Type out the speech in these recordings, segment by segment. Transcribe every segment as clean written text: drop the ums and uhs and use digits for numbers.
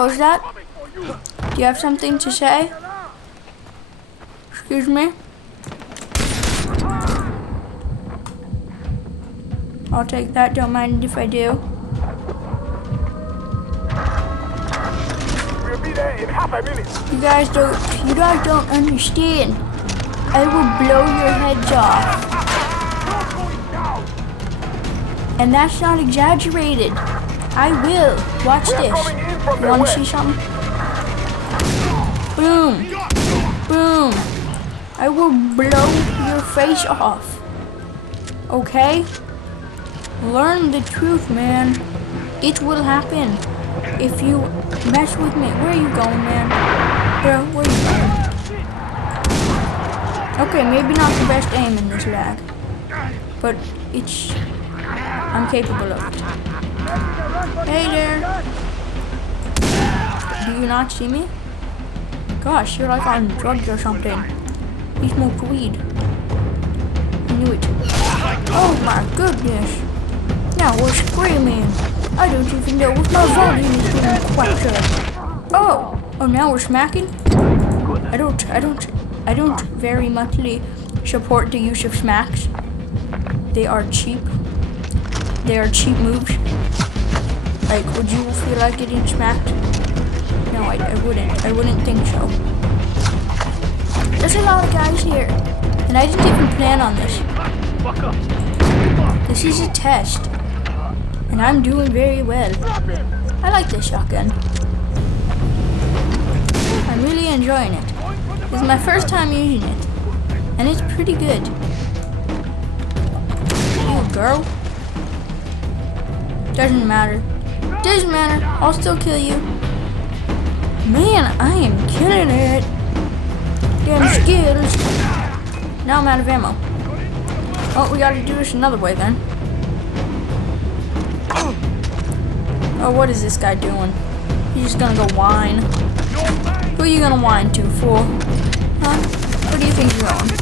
What was that? Do you have something to say? Excuse me? I'll take that, don't mind if I do. We'll be there in half a minute. You guys don't understand. I will blow your heads off. And that's not exaggerated. I will. Watch this. You want to see something? Boom. Boom. I will blow your face off. Okay? Learn the truth, man. It will happen. If you mess with me. Where are you going, man? Bro, where are you going? Okay, maybe not the best aim in this lag. But I'm capable of it. Hey there. Do you not see me? Gosh, you're like on drugs or something. You smoke weed. I knew it. Oh my goodness. Now we're screaming. I don't even know if my volume is getting quite good. Oh, now we're smacking? I don't very muchly support the use of smacks. They are cheap. They are cheap moves. Like, would you feel like getting smacked? No, I wouldn't. I wouldn't think so. There's a lot of guys here. And I didn't even plan on this. This is a test. And I'm doing very well. I like this shotgun. I'm really enjoying it. This is my first time using it. And it's pretty good. You girl. Doesn't matter. Doesn't matter. I'll still kill you. Man, I am killing it. Damn skills. Now I'm out of ammo. Oh, we gotta do this another way then. Oh, what is this guy doing? He's just gonna go whine. Who are you gonna whine to, fool? Huh? Where do you think you're going?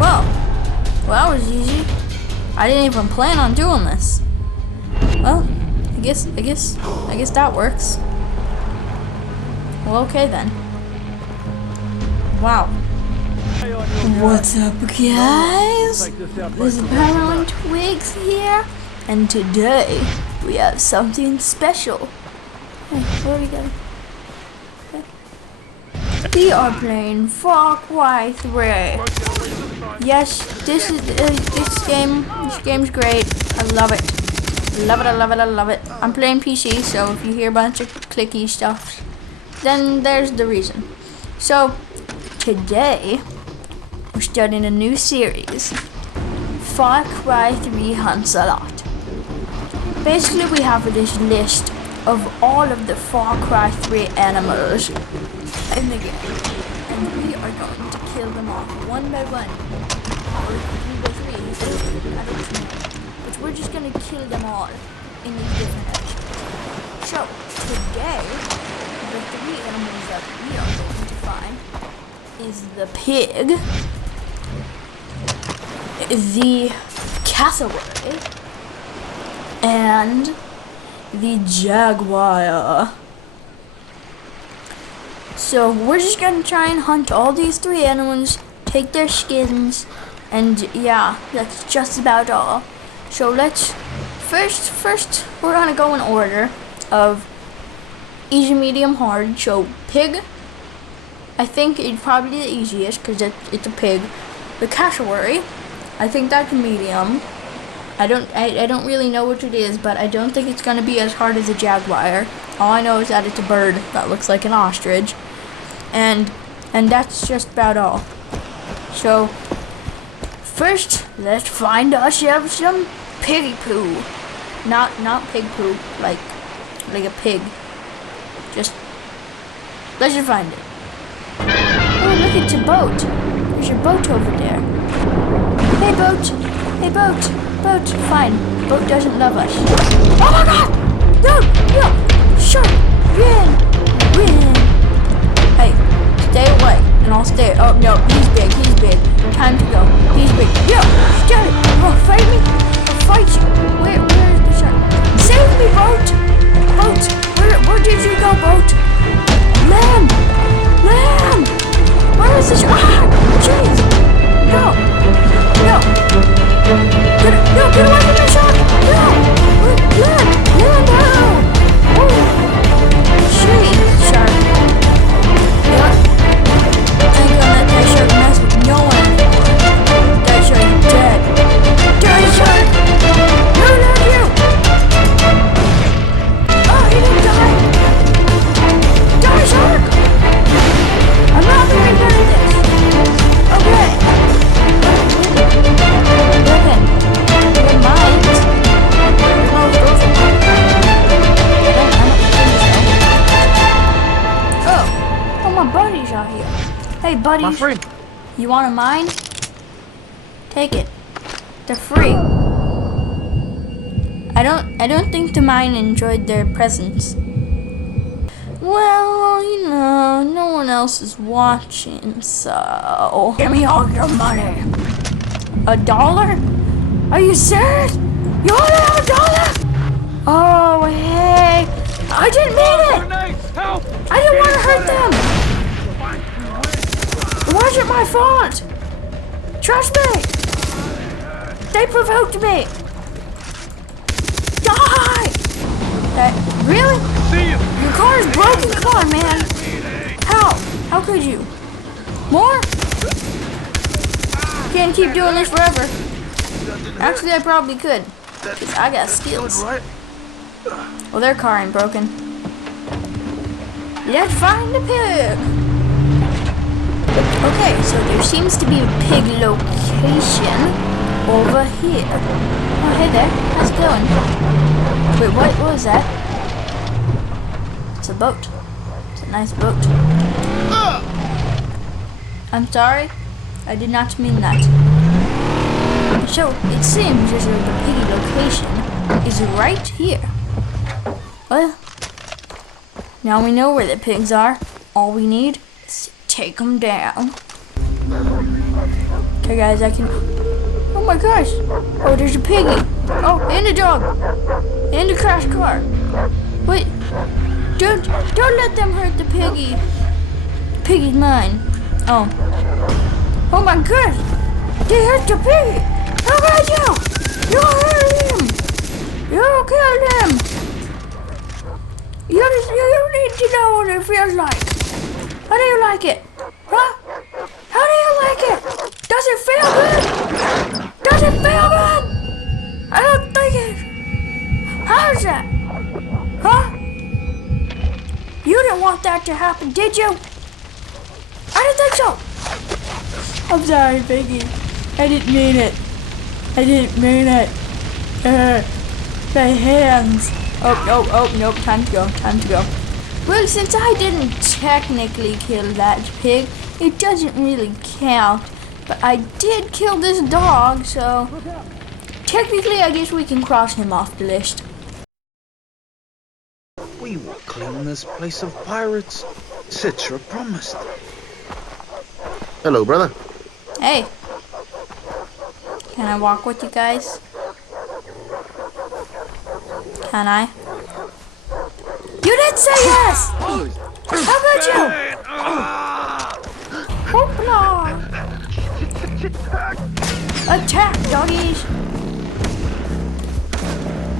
Well, that was easy. I didn't even plan on doing this. Well, I guess that works. Well, okay then. Wow. What's up, guys? This is Pyro and Twigs here, and today we have something special. Hey, where are we going? Okay. We are playing Far Cry 3. Yes, this game's great. I love it. I love it. I'm playing PC, so if you hear a bunch of clicky stuff, then there's the reason. So, today, we're starting a new series, Far Cry 3 Huntz-A-Lot. Basically, we have this list of all of the Far Cry 3 animals in the game, and we are going to kill them off one by one. Or 3 by 3, I don't know. But we're just going to kill them all in these different episodes. So, today, the 3 animals that we are going to find is the pig, the cassowary, and the jaguar. So we're just gonna try and hunt all these 3 animals, take their skins, and yeah, that's just about all. So let's first we're gonna go in order of easy, medium, hard. So pig, I think it's probably the easiest because it's a pig. The cassowary, I think that's medium. I don't really know what it is, but I don't think it's gonna be as hard as a jaguar. All I know is that it's a bird that looks like an ostrich, and that's just about all. So first, let's find ourselves some piggy poo. Not pig poo, like a pig. Let's just find it. Oh, look, it's a boat. There's a boat over there. Hey, boat. Hey, boat. Boat. Fine. Boat doesn't love us. Oh my God! No! Shut! Win! Hey, stay away, and I'll stay. Oh no, he's big. Time to go. He's big. Yo, stop it! Oh, fight me! I'll fight you. Where is the shark? Save me, boat! boat. Land! Land! Where is the shark? Ah! Jeez! No! No! Get away from the shark! No! Land now! Jeez, shark. You know what? I ain't gonna let that shark mess with no one anymore. That shark's dead. Die, shark! No, not you! Oh, he didn't die! Die, shark! I'm not very good at this. Okay. Listen, your mind. No, go for it. Oh, my buddies are here. Hey, buddies. My friend. You want a mine? Take it. They're free. I don't think the mine enjoyed their presence. Well, you know, no one else is watching, so give me all your money. $1? Are you serious? You only have $1? Oh, hey. I didn't mean it. I didn't want to hurt them. It wasn't my fault. Trust me. They provoked me. Die! Really? Your car is broken? Come on, man. How? How could you? More? Can't keep doing this forever. Actually, I probably could. Because I got skills. Well, their car ain't broken. Let's find the pig. Okay, so there seems to be a pig location over here. Oh, hey there. How's it going? Wait, what was that? It's a boat. It's a nice boat. I'm sorry. I did not mean that. So, it seems as though the piggy location is right here. Well, now we know where the pigs are. All we need is to take them down. Okay, guys, I can... Oh my gosh! Oh, there's a piggy! Oh, and a dog! And a crashed car! Wait! Don't let them hurt the piggy! The piggy's mine. Oh. Oh my gosh! They hurt the piggy! How about you? You hurt him! You killed him! You need to know what it feels like. How do you like it? Huh? How do you like it? Does it feel good? Does it feel good? I don't think it. How's that? Huh? You didn't want that to happen, did you? I didn't think so. I'm sorry, Piggy. I didn't mean it. I didn't mean it. My hands. Oh, nope. Time to go. Well, since I didn't technically kill that pig, it doesn't really count. But I did kill this dog, so technically I guess we can cross him off the list. We will clean this place of pirates. Citra promised. Hello, brother. Hey. Can I walk with you guys? Can I? You did say yes! How could you? Hoopla! Attack, doggies!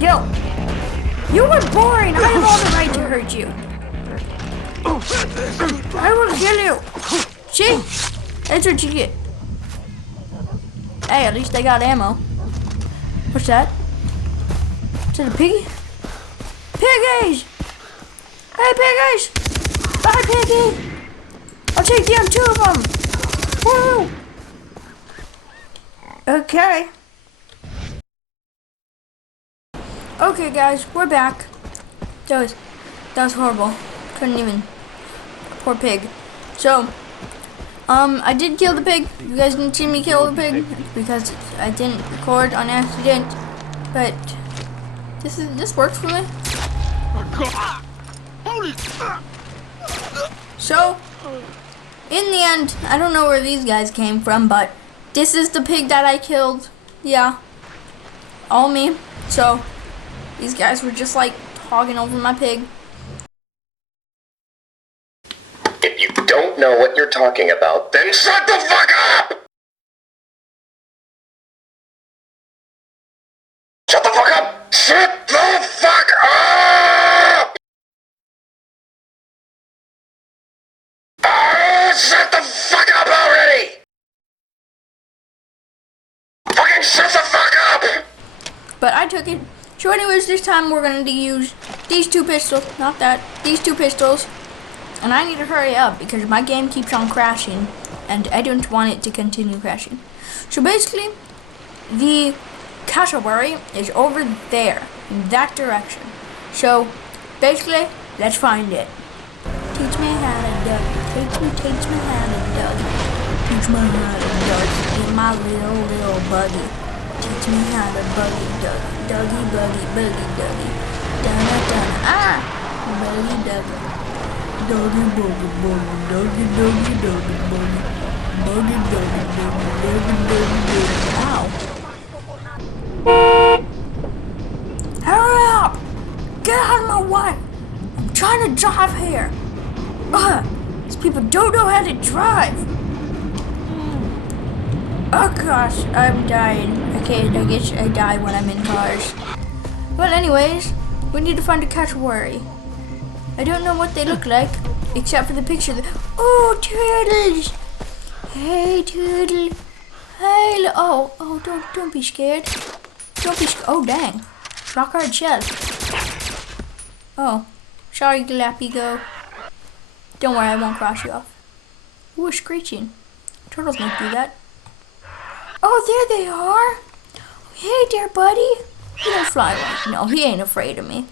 Yo! You were boring! I have all the right to hurt you! I will kill you! See? That's what you get. Hey, at least I got ammo. What's that? Is that a piggy? Piggies! Hey, piggies! Bye, piggy! I'll take down 2 of them! Woo! Okay. Okay, guys, we're back. That was horrible. Couldn't even. Poor pig. So, I did kill the pig. You guys didn't see me kill the pig because I didn't record on accident. But this works for me. So, in the end, I don't know where these guys came from, but this is the pig that I killed. Yeah, all me. So, these guys were just like hogging over my pig. know what you're talking about, then shut the fuck up! Shut the fuck up! Shut the fuck up! Oh, shut the fuck up already! Fucking shut the fuck up! But I took it. So anyways, this time we're going to use these two pistols, not that, these two pistols. And I need to hurry up because my game keeps on crashing and I don't want it to continue crashing. So basically, the cassowary is over there, in that direction. So basically, let's find it. Teach me how to duck. Teach me how to duck. Teach me how to duck in my little buggy. Teach me how to buggy duck. Duggy buggy buggy duggy. Dunna dunna ah! Buggy duggy. Duggy buggy buggy. Duggy duggy duggy buggy. Buggy duggy duggy. Duggy duggy duggy. Ow. Hurry up! Get out of my way! I'm trying to drive here. These people don't know how to drive. Oh gosh, I'm dying. Okay, I guess I die when I'm in cars. Well, anyways, we need to find a cassowary. I don't know what they look like, except for the picture. Oh, turtles! Hey, turtle. Hey, oh, don't be scared. Don't be scared. Oh, dang. Rock hard shell. Oh, sorry, Glappy Go. Don't worry, I won't cross you off. Ooh, we're screeching. Turtles don't do that. Oh, there they are. Hey there, buddy. He don't fly away. No, he ain't afraid of me.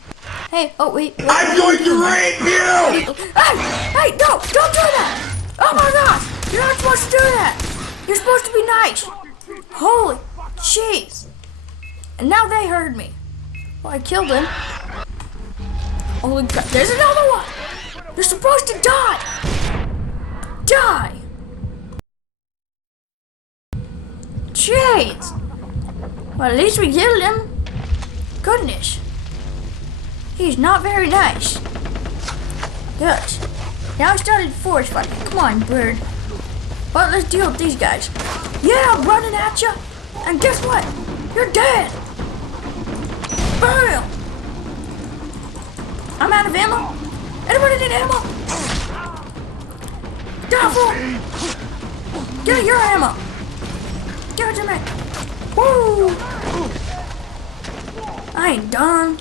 Hey, oh, wait. I'm going to rape you! Hey, no, don't do that. Oh my gosh, you're not supposed to do that. You're supposed to be nice. Holy jeez. And now they heard me. Well, I killed him. Holy crap, there's another one. You're supposed to die. Die. Jeez. Well, at least we killed him. Goodness. He's not very nice. Yes. Now I started forest fighting. Come on, bird. Well, let's deal with these guys. Yeah, I'm running at you. And guess what? You're dead. Bam. I'm out of ammo. Anybody need ammo? Doubtful. Get your ammo. Give it to me. Woo! I ain't done.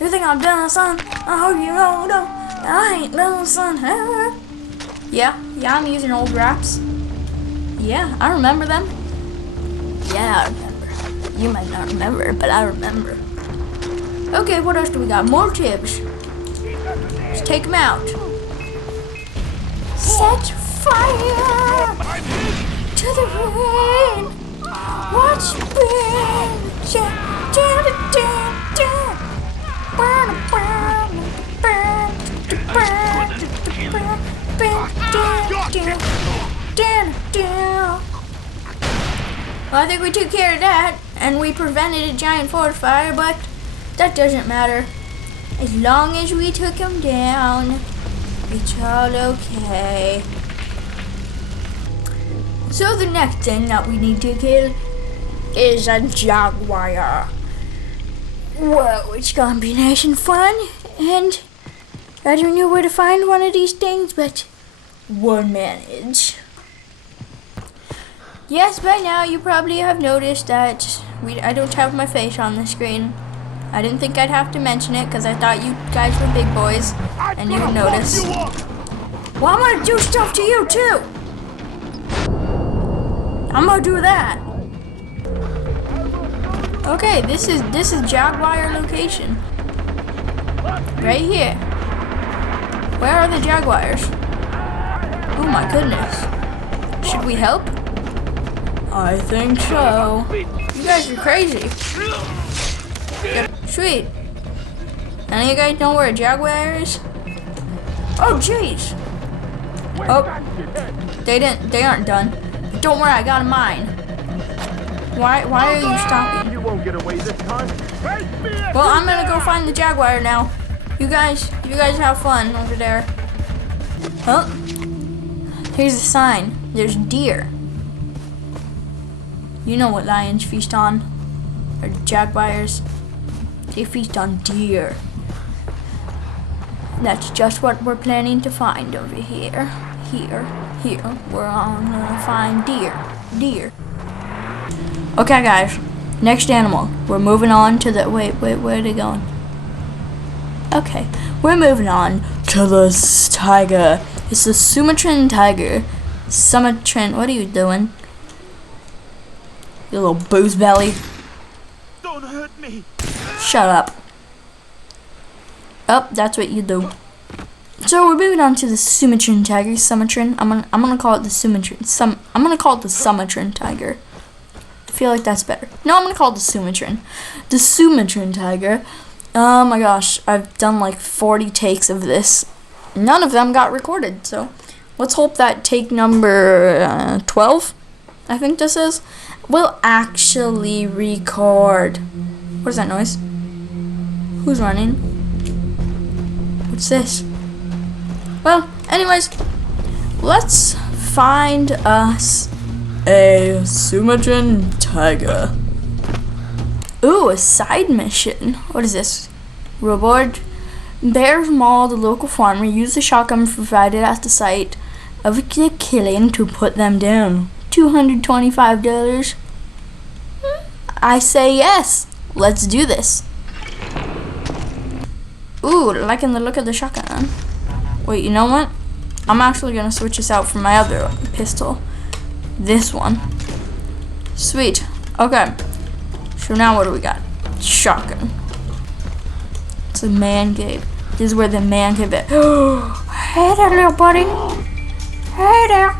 You think I'm done, son? I hope you know, no. I ain't done, son. Yeah, I'm using old raps. Yeah, I remember them. Yeah, I remember. You might not remember, but I remember. Okay, what else do we got? More tips. Let's take them out. Set fire to the rain. Watch me. Well, I think we took care of that, and we prevented a giant forest fire, but that doesn't matter. As long as we took him down, it's all okay. So the next thing that we need to kill is a jaguar. Whoa, it's gonna be nice and fun, and I don't know where to find one of these things, but we'll manage. Yes, by now you probably have noticed that I don't have my face on the screen. I didn't think I'd have to mention it because I thought you guys were big boys and you would notice. Well, I'm gonna do stuff to you too. I'm gonna do that. Okay, this is Jaguar location. Right here. Where are the Jaguars? Oh my goodness. Should we help? I think so. You guys are crazy. Sweet. None of you guys know where a Jaguar is? Oh jeez. Oh, they aren't done. But don't worry, I got a mine. Why are you stopping? You won't get away this time. Well, I'm gonna go find the Jaguar now. You guys have fun over there. Oh, Here's a sign. There's deer. You know what lions feast on. Or jaguars. They feast on deer. That's just what we're planning to find over here. Here. We're gonna find deer. Okay, guys. Next animal. We're moving on to the... Wait, where are they going? Okay. We're moving on to the tiger. It's the Sumatran tiger. Sumatran... What are you doing? You little booze belly. Don't hurt me. Shut up. Oh, that's what you do. So we're moving on to the Sumatran tiger. Sumatran. I'm gonna call it the Sumatran. I'm gonna call it the Sumatran tiger. I feel like that's better. No, I'm gonna call it the Sumatran. The Sumatran tiger. Oh my gosh, I've done like 40 takes of this. None of them got recorded. So let's hope that take number 12, I think this is, will actually record. What is that noise? Who's running? What's this? Well, anyways, let's find us a Sumatran tiger. Ooh, a side mission. What is this? Reward. Bears maul the local farmer. Use the shotgun provided at the site of the killing to put them down. $225. I say yes. Let's do this. Ooh, liking the look of the shotgun. Wait, you know what? I'm actually gonna switch this out for my other pistol. This one. Sweet. Okay. So now what do we got? Shotgun. It's a man cave. This is where the man cave is. Hey there, little buddy. Hey there.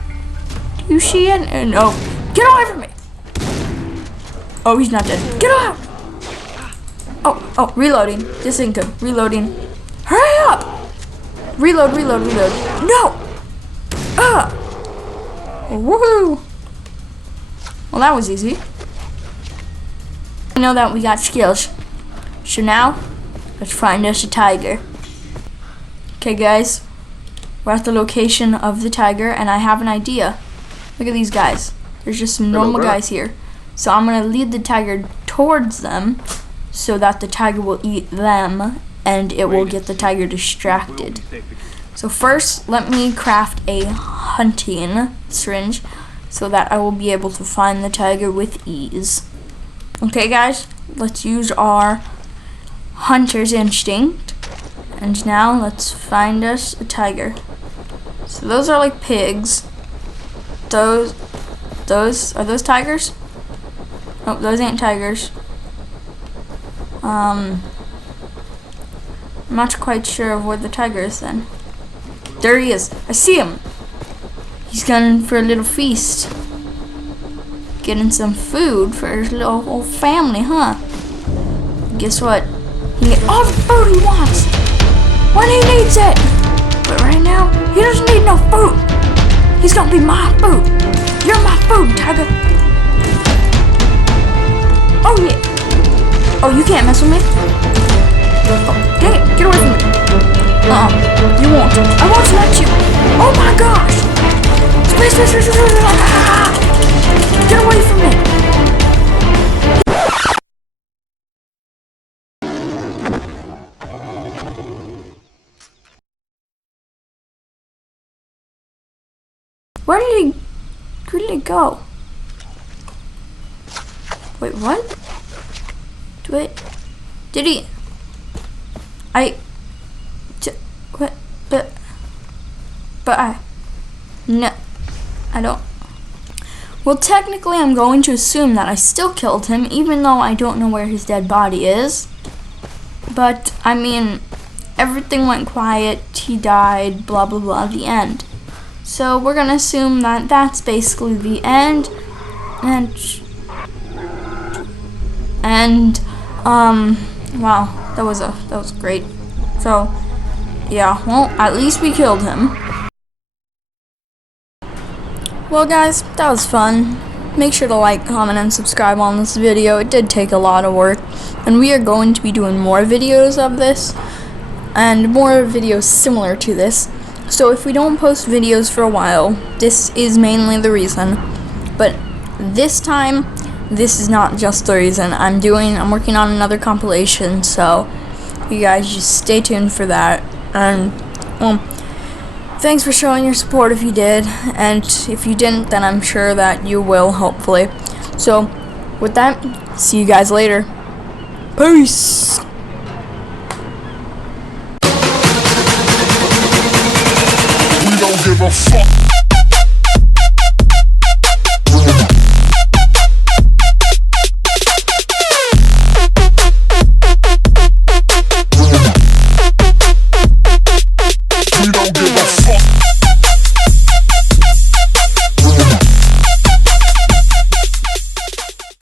Do you see it? No. Get away from me. Oh, he's not dead. Get out. Oh, reloading. This ain't good. Reloading. Hurry up. Reload. No. Woohoo. Well, that was easy. I know that we got skills. So now, let's find us a tiger. Okay, guys. We're at the location of the tiger, and I have an idea. Look at these guys. There's just some normal guys here. So I'm going to lead the tiger towards them so that the tiger will eat them, and it will get the tiger distracted. So first, let me craft a hunting syringe so that I will be able to find the tiger with ease. Okay, guys, let's use our hunter's instinct. And now let's find us a tiger. So those are like pigs. Those are those tigers? Nope, those ain't tigers. I'm not quite sure of where the tiger is then. There he is. I see him. He's going for a little feast. Getting some food for his little whole family, huh? Guess what? He get all the food he wants when he needs it. But right now, he doesn't need no food. He's gonna be my food. You're my food, tiger. Oh yeah. Oh, you can't mess with me. Oh, dang it! Get away from me. You won't. I won't let you. Oh my gosh! Space. Get away from me. Where did he go? Wait, what? Wait, did he? What? But no, I don't. Well, technically, I'm going to assume that I still killed him, even though I don't know where his dead body is. But, I mean, everything went quiet, he died, blah, blah, blah, the end. So, we're going to assume that that's basically the end. And, wow, that was great. So, yeah, well, at least we killed him. Well, guys, that was fun. Make sure to like, comment, and subscribe on this video. It did take a lot of work, and we are going to be doing more videos of this, and more videos similar to this. So if we don't post videos for a while, this is mainly the reason. But this time, this is not just the reason. I'm working on another compilation, so you guys just stay tuned for that. And well, thanks for showing your support if you did, and if you didn't, then I'm sure that you will, hopefully. So with that, see you guys later. Peace. We don't give a fuck.